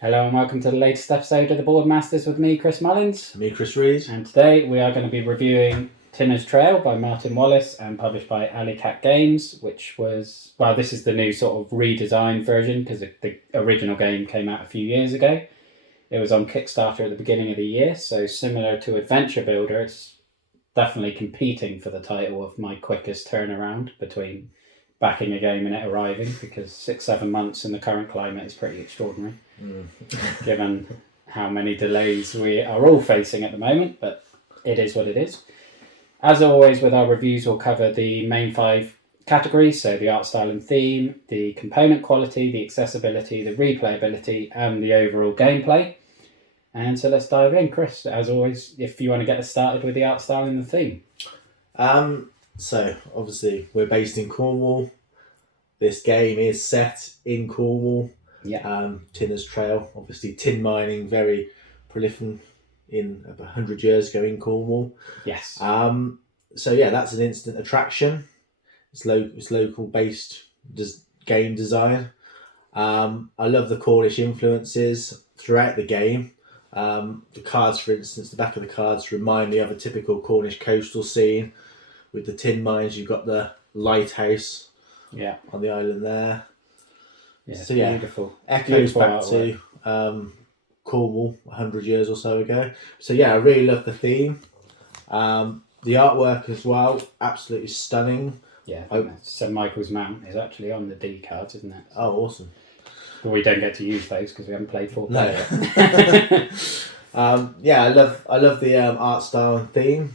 Hello and welcome to the latest episode of the Board Masters with me, Chris Mullins. Me, Chris Reed. And today we are going to be reviewing Tinner's Trail by Martin Wallace and published by Alley Cat Games, which was, well, this is the new sort of redesigned version because the original game came out a few years ago. It was on Kickstarter at the beginning of the year, so similar to Adventure Builder, it's definitely competing for the title of my quickest turnaround between backing a game and it arriving, because 6-7 months in the current climate is pretty extraordinary, given how many delays we are all facing at the moment, but it is what it is. As always with our reviews, we'll cover the main 5 categories, so the art style and theme, the component quality, the accessibility, the replayability, and the overall gameplay. And so let's dive in. Chris, as always, if you want to get us started with the art style and the theme. So, obviously, we're based in Cornwall. This game is set in Cornwall. Yeah. Tinner's Trail, obviously tin mining, very prolific in 100 years ago in Cornwall. Yes. So yeah, that's an instant attraction. It's local based game design. I love the Cornish influences throughout the game. The cards, for instance, the back of the cards remind me of a typical Cornish coastal scene. With the tin mines, you've got the lighthouse on the island there. Yeah, so yeah, beautiful. Echoes back to Cornwall 100 years or so ago. So yeah, I really love the theme. The artwork as well, absolutely stunning. Yeah, St Michael's Mount is actually on the D cards, isn't it? Oh, awesome. But we don't get to use those because we haven't played 4 player. Yeah, I love the art style and theme.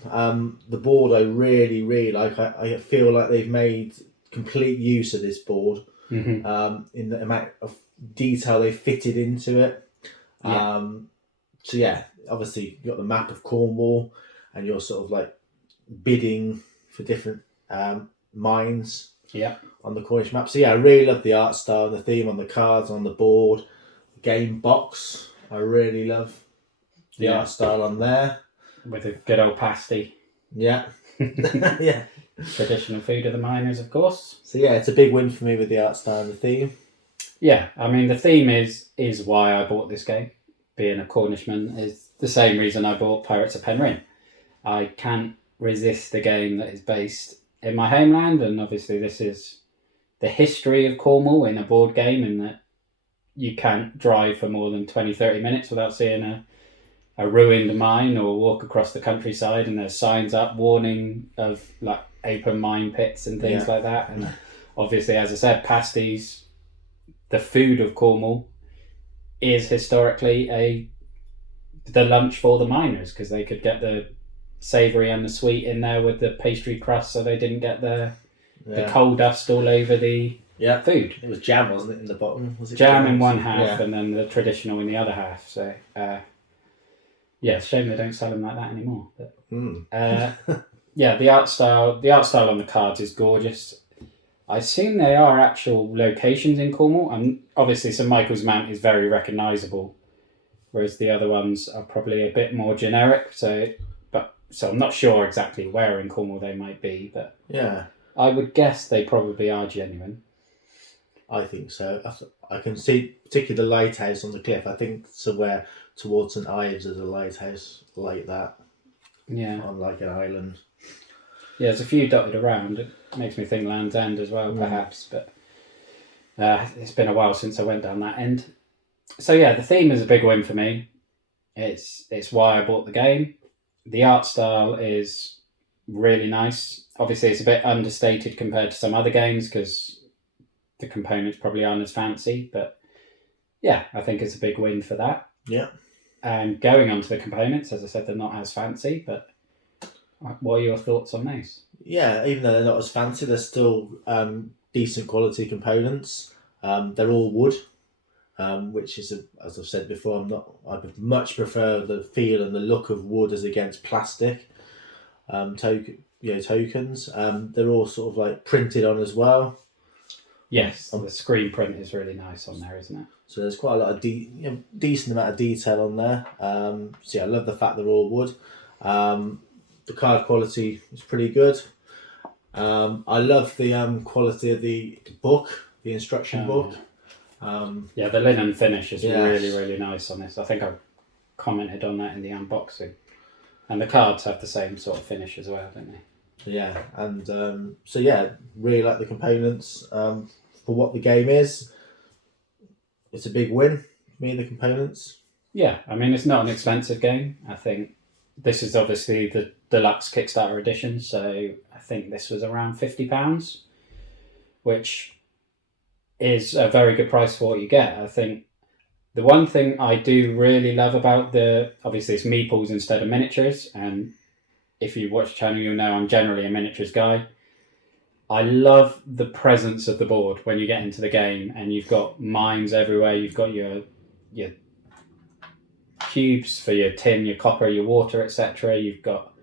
The board I really like. I feel like they've made complete use of this board in the amount of detail they fitted into it. So yeah, obviously you've got the map of Cornwall and you're sort of like bidding for different mines on the Cornish map. So yeah, I really love the art style and the theme on the cards, on the board, the game box. I really love the art style on there. With a good old pasty. Yeah. Yeah. Traditional food of the miners, of course. So yeah, it's a big win for me with the art style and the theme. Yeah, I mean, the theme is why I bought this game. Being a Cornishman is the same reason I bought Pirates of Penryn. I can't resist a game that is based in my homeland, and obviously this is the history of Cornwall in a board game, in that you can't drive for more than 20-30 minutes without seeing a ruined mine, or walk across the countryside and there's signs up warning of like open mine pits and things like that. And obviously, as I said, pasties, the food of Cornwall, is historically the lunch for the miners, because they could get the savoury and the sweet in there with the pastry crust, so they didn't get the coal dust all over the food. It was jam, wasn't it, in the bottom? Was it jam in one half and then the traditional in the other half. So yeah, it's a shame they don't sell them like that anymore. But yeah, the art style on the cards is gorgeous. I assume they are actual locations in Cornwall, and obviously St Michael's Mount is very recognisable, whereas the other ones are probably a bit more generic. So I'm not sure exactly where in Cornwall they might be, but yeah, I would guess they probably are genuine. I think so. I can see particularly the lighthouse on the cliff. I think somewhere towards St Ives there's a lighthouse like that. Yeah. On like an island. Yeah, there's a few dotted around. It makes me think Land's End as well, perhaps, but it's been a while since I went down that end. So yeah, the theme is a big win for me. It's why I bought the game. The art style is really nice. Obviously, it's a bit understated compared to some other games because the components probably aren't as fancy, but yeah, I think it's a big win for that. Yeah. And going on to the components, as I said, they're not as fancy, but what are your thoughts on those? Yeah, even though they're not as fancy, they're still decent quality components. They're all wood, which is, as I've said before, I much prefer the feel and the look of wood as against plastic tokens. They're all sort of like printed on as well. Yes, the screen print is really nice on there, isn't it? So there's quite a lot of decent amount of detail on there. So yeah, I love the fact they're all wood. The card quality is pretty good. I love the quality of the book, the instruction book. Yeah, the linen finish is Yes. really, really nice on this. I think I commented on that in the unboxing. And the cards have the same sort of finish as well, don't they? Yeah, and so yeah, really like the components. For what the game is, it's a big win for me, the components. Yeah, I mean, it's not an expensive game. I think this is obviously the deluxe Kickstarter edition, so I think this was around £50, which is a very good price for what you get. I think the one thing I do really love about obviously it's meeples instead of miniatures, and if you watch the channel, you'll know I'm generally a miniatures guy. I love the presence of the board when you get into the game, and you've got mines everywhere. You've got your cubes for your tin, your copper, your water, etc. You've got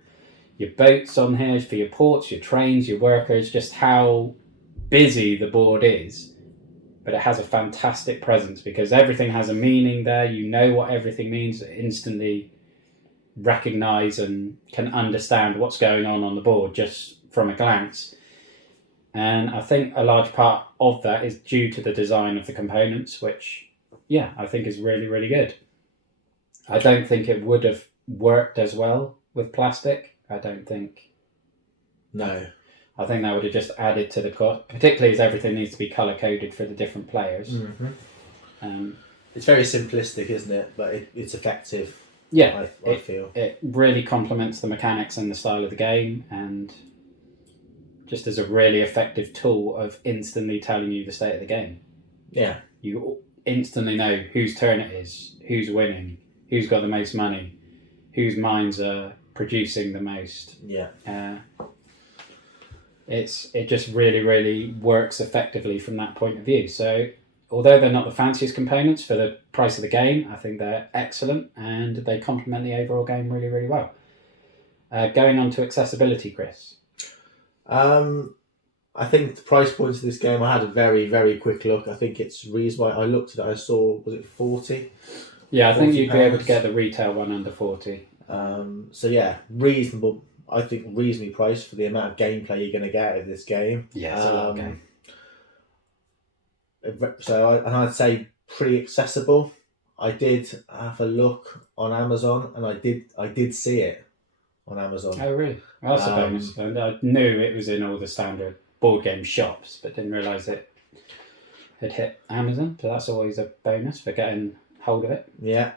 your boats on here for your ports, your trains, your workers, just how busy the board is. But it has a fantastic presence because everything has a meaning there. You know what everything means, instantly recognize and can understand what's going on the board just from a glance. And I think a large part of that is due to the design of the components, which, yeah, I think is really, really good. I don't think it would have worked as well with plastic. I don't think. No. I think that would have just added to the cost, particularly as everything needs to be colour coded for the different players. Mm-hmm. It's very simplistic, isn't it? But it's effective. Yeah, I feel it really complements the mechanics and the style of the game, and just as a really effective tool of instantly telling you the state of the game. Yeah, you instantly know whose turn it is, who's winning, who's got the most money, whose mines are producing the most. Yeah. It just really, really works effectively from that point of view. So although they're not the fanciest components for the price of the game, I think they're excellent and they complement the overall game really, really well. Going on to accessibility, Chris. I think the price points of this game, I had a very, very quick look. I think it's reasonable. I looked at it, I saw, was it 40? Yeah, I think you'd be able to get the retail one under 40. So yeah, reasonable. I think reasonably priced for the amount of gameplay you're going to get out of this game. Yeah, it's a lot of game. So I'd say pretty accessible. I did have a look on Amazon, and I did see it on Amazon. Oh really? Well, that's a bonus. And I knew it was in all the standard board game shops, but didn't realise it had hit Amazon. So that's always a bonus for getting hold of it. Yeah.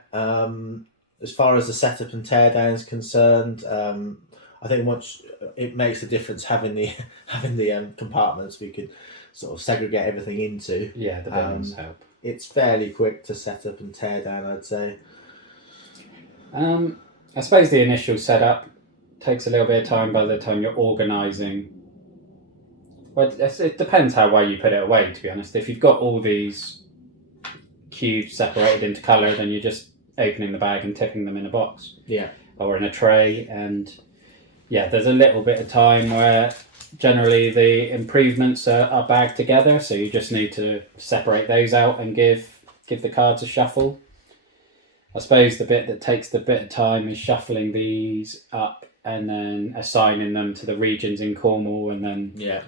As far as the setup and teardown is concerned, I think once it makes a difference having the compartments we could sort of segregate everything into. Yeah, the bins help. It's fairly quick to set up and tear down, I'd say. I suppose the initial setup takes a little bit of time by the time you're organising. Well, it depends how well you put it away, to be honest. If you've got all these cubes separated into colour, then you're just opening the bag and tipping them in a box. Yeah. Or in a tray, and yeah, there's a little bit of time where generally the improvements are bagged together, so you just need to separate those out and give the cards a shuffle. I suppose the bit that takes the bit of time is shuffling these up and then assigning them to the regions in Cornwall, and then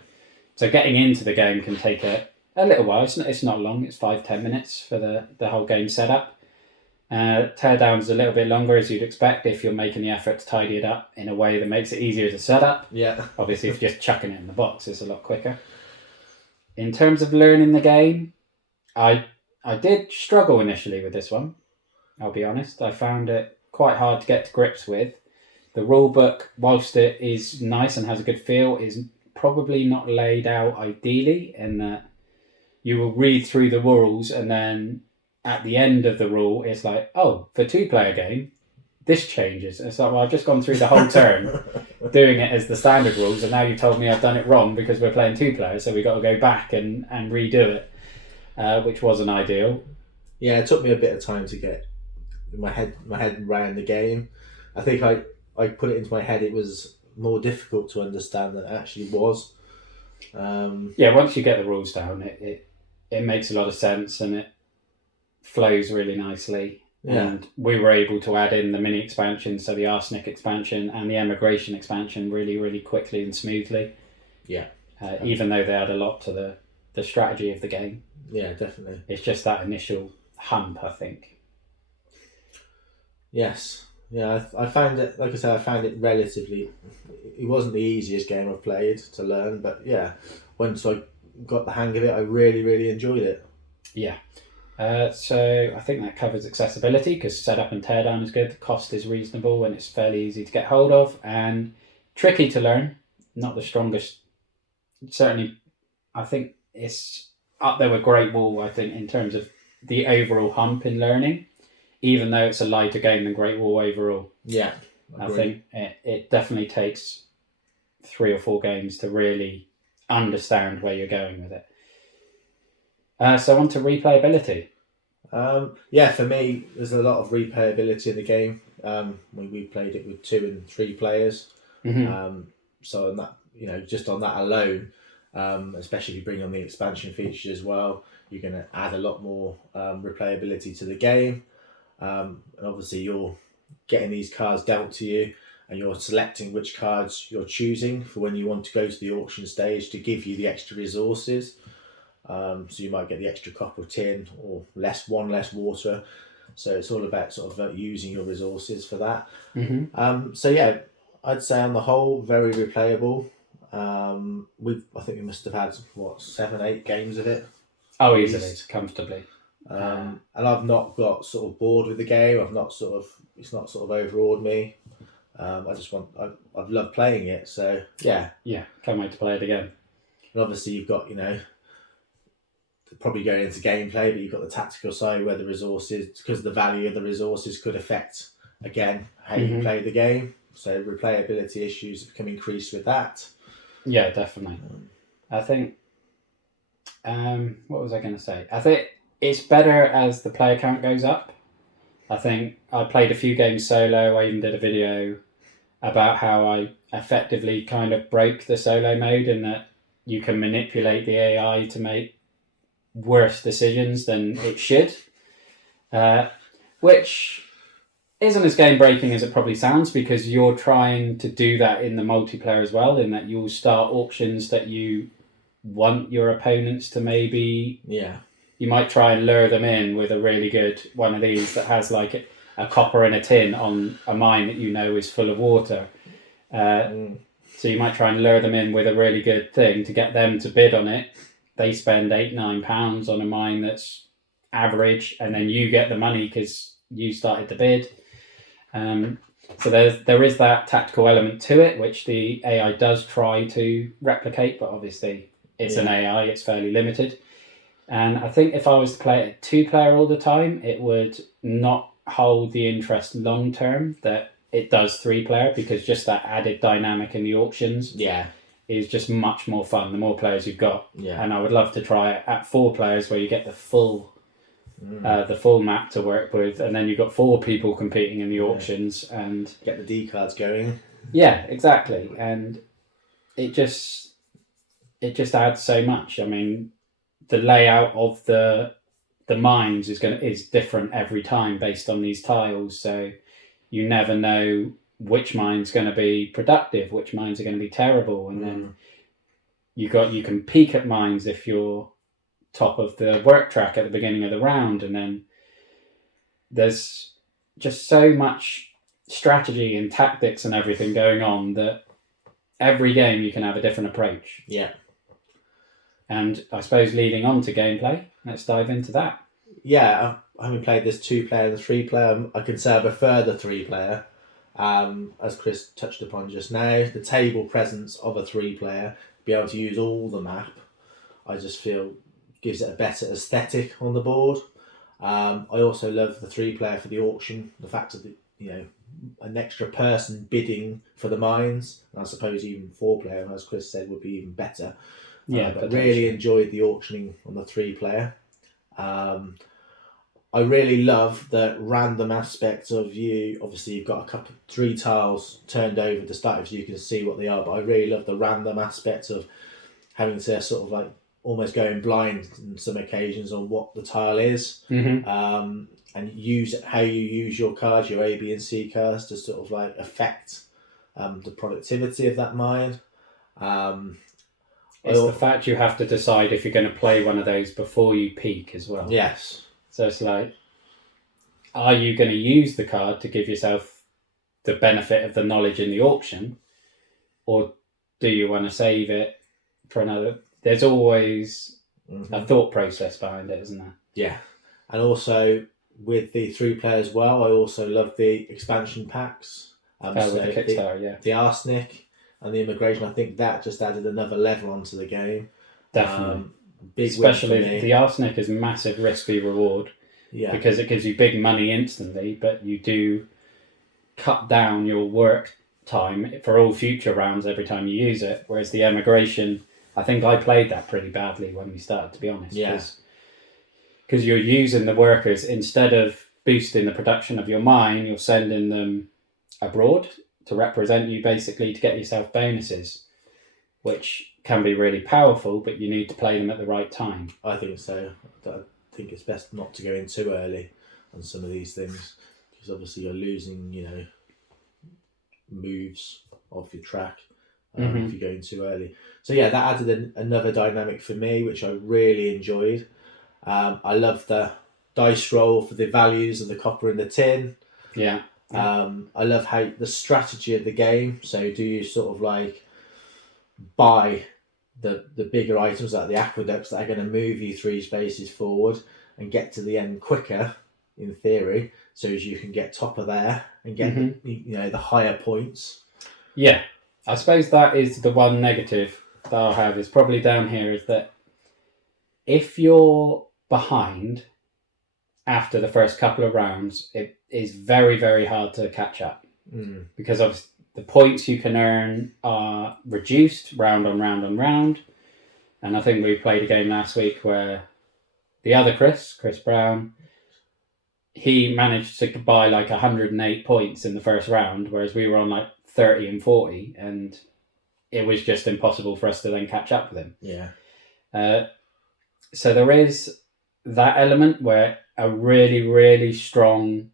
so getting into the game can take a little while. It's not long. It's 5-10 minutes for the whole game setup. Teardown's a little bit longer, as you'd expect, if you're making the effort to tidy it up in a way that makes it easier to set up. Yeah. Obviously, if you're just chucking it in the box, it's a lot quicker. In terms of learning the game, I did struggle initially with this one. I'll be honest. I found it quite hard to get to grips with. The rule book, whilst it is nice and has a good feel, is probably not laid out ideally, in that you will read through the rules and then at the end of the rule, it's like, oh, for 2-player game, this changes. It's like, well, I've just gone through the whole turn doing it as the standard rules, and now you told me I've done it wrong because we're playing 2-player, so we've got to go back and redo it, which wasn't ideal. Yeah, it took me a bit of time to get my head around the game. I think I put it into my head it was more difficult to understand than it actually was. Yeah, once you get the rules down, it makes a lot of sense, and it flows really nicely. And we were able to add in the mini expansion, so the arsenic expansion and the emigration expansion, really, really quickly and smoothly. Yeah. Even though they add a lot to the strategy of the game. Yeah, definitely. It's just that initial hump, I think. Yes. Yeah, I found it, like I said, I found it relatively, it wasn't the easiest game I've played to learn, but yeah, once I got the hang of it, I really, really enjoyed it. Yeah. So I think that covers accessibility, because setup and teardown is good. The cost is reasonable and it's fairly easy to get hold of, and tricky to learn. Not the strongest. Certainly, I think it's up there with Great Wall, I think, in terms of the overall hump in learning, even though it's a lighter game than Great Wall overall. Yeah, I think it definitely takes 3 or 4 games to really understand where you're going with it. So on to replayability. Yeah, for me, there's a lot of replayability in the game. We played it with 2 and 3 players. Mm-hmm. So on that, just on that alone, especially if you bring on the expansion features as well, you're going to add a lot more replayability to the game. And obviously, you're getting these cards dealt to you, and you're selecting which cards you're choosing for when you want to go to the auction stage to give you the extra resources. So you might get the extra copper tin or less water. So it's all about sort of using your resources for that. Mm-hmm. So yeah, I'd say on the whole, very replayable. I think we must have had 7, 8 games of it. Oh, easily, comfortably. And I've not got sort of bored with the game. It's not sort of overawed me. I've loved playing it. So yeah, can't wait to play it again. And obviously you've got probably going into gameplay, but you've got the tactical side where the resources, because the value of the resources could affect again how you play the game. So replayability issues can increase with that. Yeah, definitely. I think. What was I going to say? I think it's better as the player count goes up. I think I played a few games solo. I even did a video about how I effectively kind of broke the solo mode, in that you can manipulate the AI to make worse decisions than it should, which isn't as game breaking as it probably sounds, because you're trying to do that in the multiplayer as well, in that you'll start auctions that you want your opponents to maybe... Yeah. You might try and lure them in with a really good one of these that has like a copper and a tin on a mine that you know is full of water. So you might try and lure them in with a really good thing to get them to bid on it. They spend £8-9 on a mine that's average, and then you get the money because you started the bid. So there is that tactical element to it, which the AI does try to replicate, but obviously it's an AI, it's fairly limited. And I think if I was to play it 2-player all the time, it would not hold the interest long term that it does 3-player, because just that added dynamic in the auctions is just much more fun the more players you've got. And I would love to try it at 4 players, where you get the full map to work with, and then you've got 4 people competing in the auctions and get the D cards going. Yeah, exactly. And it just adds so much. I mean, the layout of the mines is different every time based on these tiles, so you never know which mine's going to be productive, which mines are going to be terrible, and then you can peek at mines if you're top of the work track at the beginning of the round, and then there's just so much strategy and tactics and everything going on that every game you can have a different approach. Yeah. And I suppose leading on to gameplay, let's dive into that. Yeah, having played this 2-player and 3-player, I can say I prefer the 3-player. As Chris touched upon just now, the table presence of a 3-player, be able to use all the map, I just feel gives it a better aesthetic on the board. I also love the 3-player for the auction, the fact of an extra person bidding for the mines, and I suppose even 4-player, as Chris said, would be even better. But really enjoyed the auctioning on the 3-player. I really love the random aspect of you. Obviously, you've got 3 tiles turned over to start with, so you can see what they are. But I really love the random aspect of having to sort of like almost going blind on some occasions on what the tile is, and use how you use your cards, your A, B, and C cards, to sort of like affect the productivity of that mine. It's the fact you have to decide if you're going to play one of those before you peak as well. Yes. So it's like, are you going to use the card to give yourself the benefit of the knowledge in the auction, or do you want to save it for another? There's always a thought process behind it, isn't there? Yeah. And also with the 3-player as well, I also love the expansion packs. With the Kickstarter, the Arsenic and the Immigration. I think that just added another level onto the game. Definitely. Big Especially win for me. the Arsenic is massive risk-free reward. Yeah. Because it gives you big money instantly, but you do cut down your work time for all future rounds every time you use it. Whereas the Emigration, I think I played that pretty badly when we started, to be honest. Yeah. Because you're using the workers, instead of boosting the production of your mine, you're sending them abroad to represent you, basically, to get yourself bonuses, which can be really powerful, but you need to play them at the right time. I think so. I think it's best not to go in too early on some of these things, because obviously you're losing, moves off your track if you're going too early. So yeah, that added another dynamic for me, which I really enjoyed. I love the dice roll for the values of the copper and the tin. Yeah. I love how the strategy of the game. So do you sort of like buy the bigger items like the aqueducts that are going to move you 3 spaces forward and get to the end quicker, in theory, so as you can get top of there and get the higher points. Yeah, I suppose that is the one negative that I'll have, is probably down here, is that if you're behind after the first couple of rounds, it is very, very hard to catch up. Because of the points you can earn are reduced round on round on round. And I think we played a game last week where the other Chris Brown, he managed to buy like 108 points in the first round, whereas we were on like 30 and 40, and it was just impossible for us to then catch up with him. Yeah. So there is that element where a really, really strong...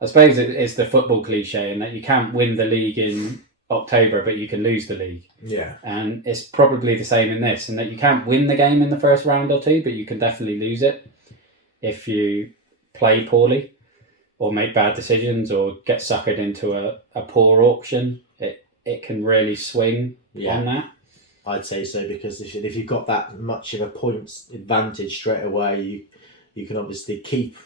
I suppose it's the football cliche in that you can't win the league in October, but you can lose the league. Yeah. And it's probably the same in this, in that you can't win the game in the first round or two, but you can definitely lose it if you play poorly or make bad decisions or get suckered into a poor auction. It can really swing on that. I'd say so, because if you've got that much of a points advantage straight away, you can obviously keep...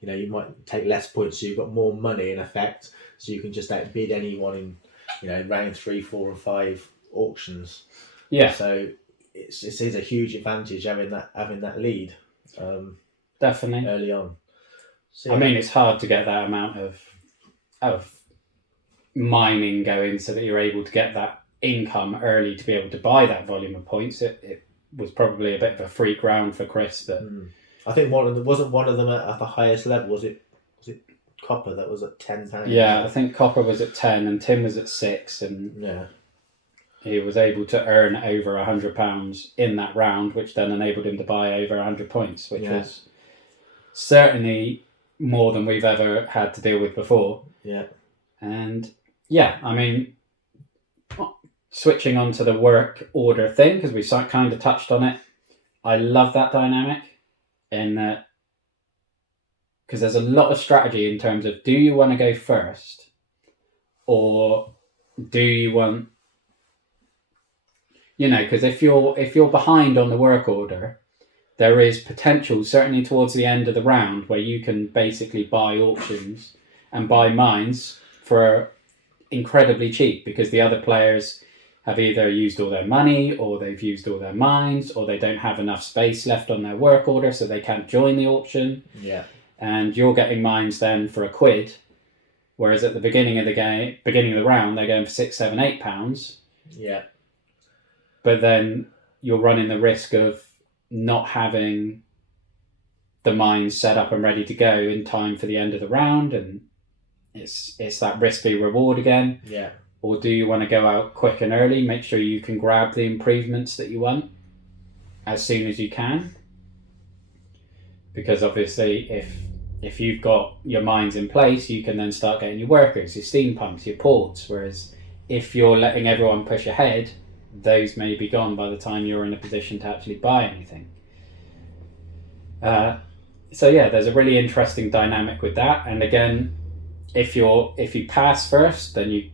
you might take less points, so you've got more money in effect, so you can just outbid anyone in, round 3, 4, and 5 auctions. Yeah. So it is a huge advantage having that lead. Definitely. Early on. So, I mean, it's hard to get that amount of mining going so that you're able to get that income early to be able to buy that volume of points. It was probably a bit of a freak round for Chris, but. I think wasn't one of them at the highest level. Was it Copper that was at £10? Yeah, I think Copper was at 10 and Tim was at 6, and he was able to earn over £100 in that round, which then enabled him to buy over 100 points, which was certainly more than we've ever had to deal with before. Yeah. And I mean, switching on to the work order thing, because we kind of touched on it, I love that dynamic. In that, because there's a lot of strategy in terms of, do you want to go first, or do you want, because if you're behind on the work order, there is potential, certainly towards the end of the round, where you can basically buy auctions and buy mines for incredibly cheap, because the other players have either used all their money, or they've used all their mines, or they don't have enough space left on their work order, so they can't join the auction. Yeah. And you're getting mines then for £1, whereas at the beginning of the round, they're going for £6, £7, £8. Yeah. But then you're running the risk of not having the mines set up and ready to go in time for the end of the round, and it's that risk-free reward again. Yeah. Or do you want to go out quick and early, make sure you can grab the improvements that you want as soon as you can? Because obviously if you've got your mines in place, you can then start getting your workers, your steam pumps, your ports. Whereas if you're letting everyone push ahead those may be gone by the time you're in a position to actually buy anything. So yeah, there's a really interesting dynamic with that. And again, if you pass first, then you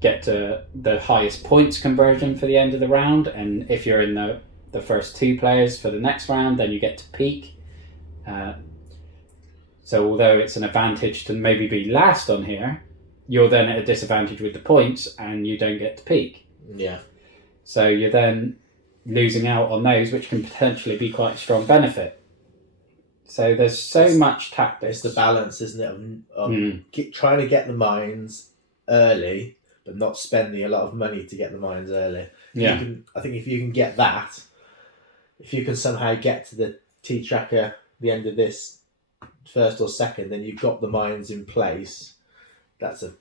get to the highest points conversion for the end of the round, and if you're in the first 2 players for the next round, then you get to peak. So although it's an advantage to maybe be last on here, you're then at a disadvantage with the points and you don't get to peak. Yeah. So you're then losing out on those, which can potentially be quite a strong benefit. So there's so much tactics. It's the balance, isn't it, of trying to get the mines early, but not spending a lot of money to get the mines early. Yeah. I think if you can get that, if you can somehow get to the T-tracker the end of this first or second, then you've got the mines in place. That's a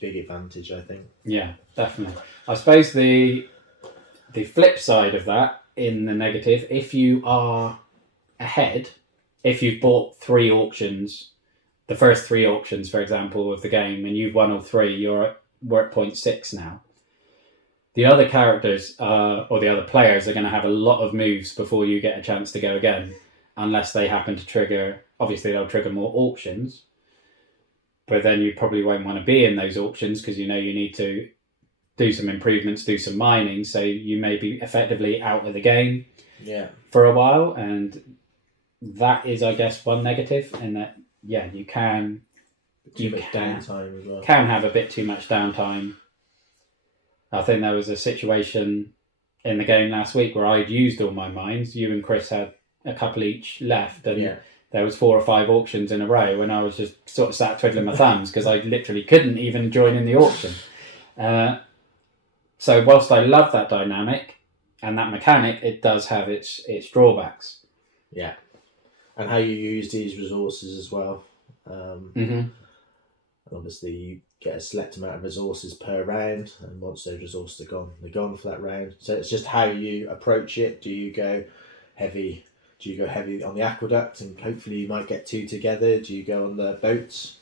big advantage, I think. Yeah, definitely. I suppose the flip side of that, in the negative, if you are ahead, if you've bought 3 auctions, the first 3 auctions, for example, of the game, and you've won all 3, we're at point 6 now. The other characters or the other players are going to have a lot of moves before you get a chance to go again, unless they happen to trigger. Obviously, they'll trigger more auctions, but then you probably won't want to be in those auctions because you need to do some improvements, do some mining, so you may be effectively out of the game for a while, and that is, I guess, one negative, in that you can downtime as well. Can have a bit too much downtime. I think there was a situation in the game last week where I'd used all my mines. You and Chris had a couple each left, and there was 4 or 5 auctions in a row, and I was just sort of sat twiddling my thumbs because I literally couldn't even join in the auction. So whilst I love that dynamic and that mechanic, it does have its drawbacks. Yeah, and how you use these resources as well. Obviously, you get a select amount of resources per round, and once those resources are gone, they're gone for that round. So it's just how you approach it. Do you go heavy on the aqueduct, and hopefully you might get 2 together? Do you go on the boats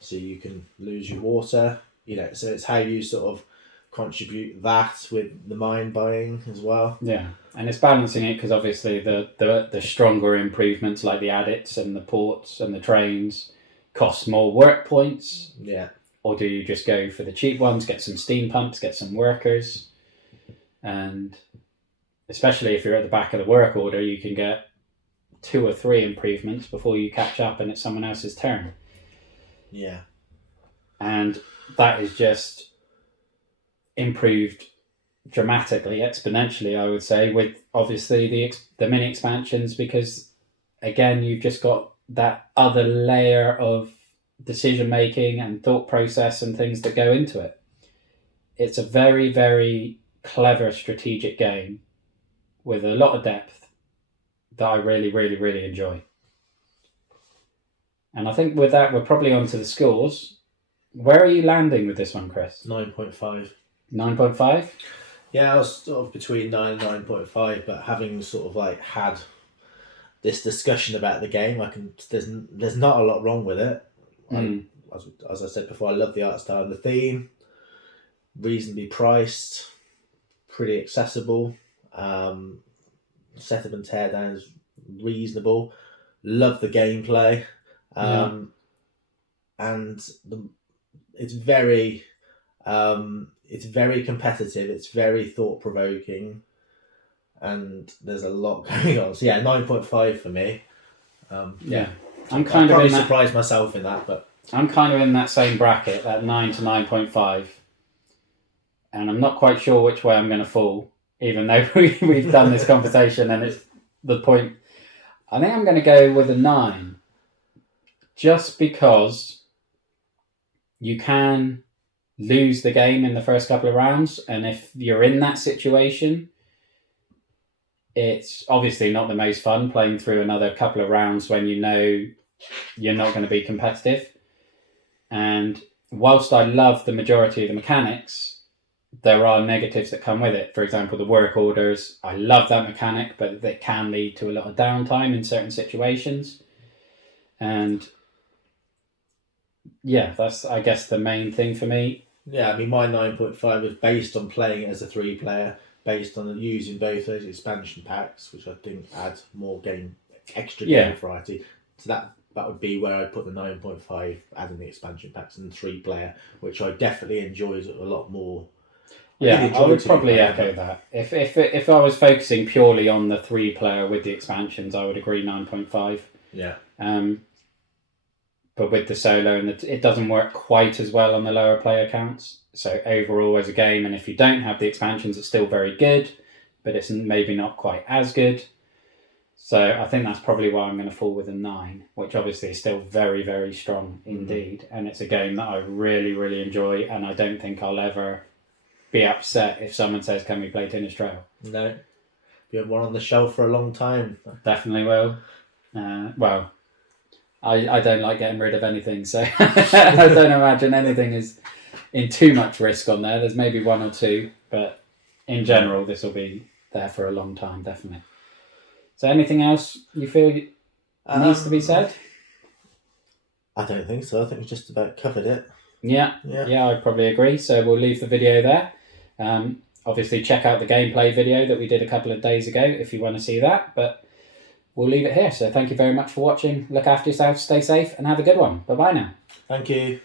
so you can lose your water? So it's how you sort of contribute that with the mine buying as well. Yeah, and it's balancing it because obviously the stronger improvements like the adits and the ports and the trains cost more work points. Yeah. Or do you just go for the cheap ones, get some steam pumps, get some workers? And especially if you're at the back of the work order, you can get 2 or 3 improvements before you catch up and it's someone else's turn. Yeah. And that is just improved dramatically, exponentially, I would say, with obviously the mini expansions, because again, you've just got that other layer of decision making and thought process and things that go into it. It's a very, very clever strategic game with a lot of depth that I really, really, really enjoy. And I think with that, we're probably on to the scores. Where are you landing with this one, Chris? 9.5. 9.5? Yeah, I was sort of between 9 and 9.5, but having sort of had this discussion about the game, there's not a lot wrong with it. As I said before, I love the art style and the theme. Reasonably priced, pretty accessible. Setup and teardown is reasonable. Love the gameplay, and it's very competitive. It's very thought provoking, and there's a lot going on. So 9.5 for me. I'm kind of surprised myself in that, but I'm kind of in that same bracket, that 9 to 9.5, and I'm not quite sure which way I'm going to fall, even though we've done this conversation and it's the point. I think I'm going to go with a 9, just because you can lose the game in the first couple of rounds, and if you're in that situation, it's obviously not the most fun playing through another couple of rounds when you know you're not going to be competitive. And whilst I love the majority of the mechanics, there are negatives that come with it. For example, the work orders. I love that mechanic, but they can lead to a lot of downtime in certain situations. And that's, I guess, the main thing for me. Yeah, I mean, my 9.5 is based on playing it as a 3-player. based on using both those expansion packs, which I think add more extra Yeah. game variety. So that would be where I put the 9.5, adding the expansion packs, and the 3-player, which I definitely enjoyed a lot more. Yeah, I would probably echo that. If I was focusing purely on the 3-player with the expansions, I would agree 9.5. Yeah. But with the solo, and it doesn't work quite as well on the lower player counts. So overall as a game, and if you don't have the expansions, it's still very good, but it's maybe not quite as good. So I think that's probably why I'm going to fall with a 9, which obviously is still very, very strong indeed. And it's a game that I really, really enjoy, and I don't think I'll ever be upset if someone says, "Can we play Tinner's Trail?" No. You had one on the shelf for a long time. Definitely will. Well, I don't like getting rid of anything, so I don't imagine anything is in too much risk on there. There's maybe 1 or 2, but in general, this will be there for a long time, definitely. So anything else you feel needs to be said? I don't think so. I think we just about covered it. Yeah, I'd probably agree. So we'll leave the video there. Obviously, check out the gameplay video that we did a couple of days ago if you want to see that. But we'll leave it here. So thank you very much for watching. Look after yourself, stay safe, and have a good one. Bye-bye now. Thank you.